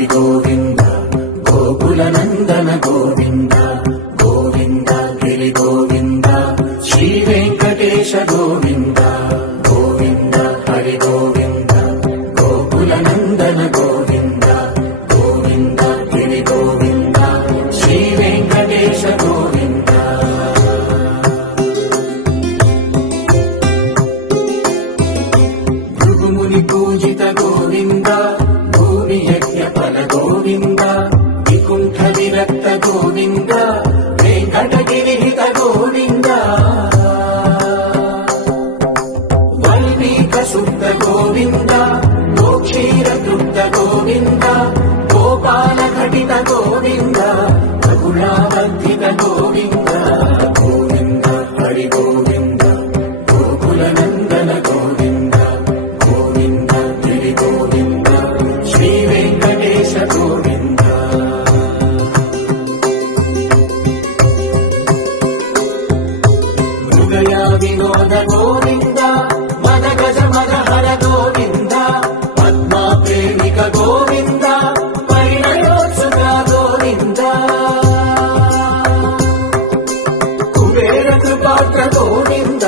హరి గోవింద గోకుల నందన గోవింద గోవింద గిరి గోవింద శ్రీ వెంకటేశ గోవింద గోవింద హరి గోవింద గోకుల నందన గోవింద గోవింద గిరి గోవింద శ్రీ వెంకటేశ గోవింద భృగుముని పూజిత గోవింద భూమి యజ్ఞ ఫల గోవింద వికుంఠ విరక్త గోవింద వెంకటగిరిహిత గోవింద వల్మీక శుద్ధ గోవింద గోక్షీర తృప్త గోవింద గోపాల ఘటిత గోవింద రఘునావర్ధిత గోవింద గోవింద హరి గోవింద గోకుల నందన గోవింద గోవింద గిరి గోవింద శ్రీ వెంకటేశ గోవింద హృదయ వినోద గోవింద మద గజ మద హర గోవింద పద్మా ప్రేమిక గోవింద పరిణయోత్సుక గోవింద కుబేర కృపాత్ర గోవింద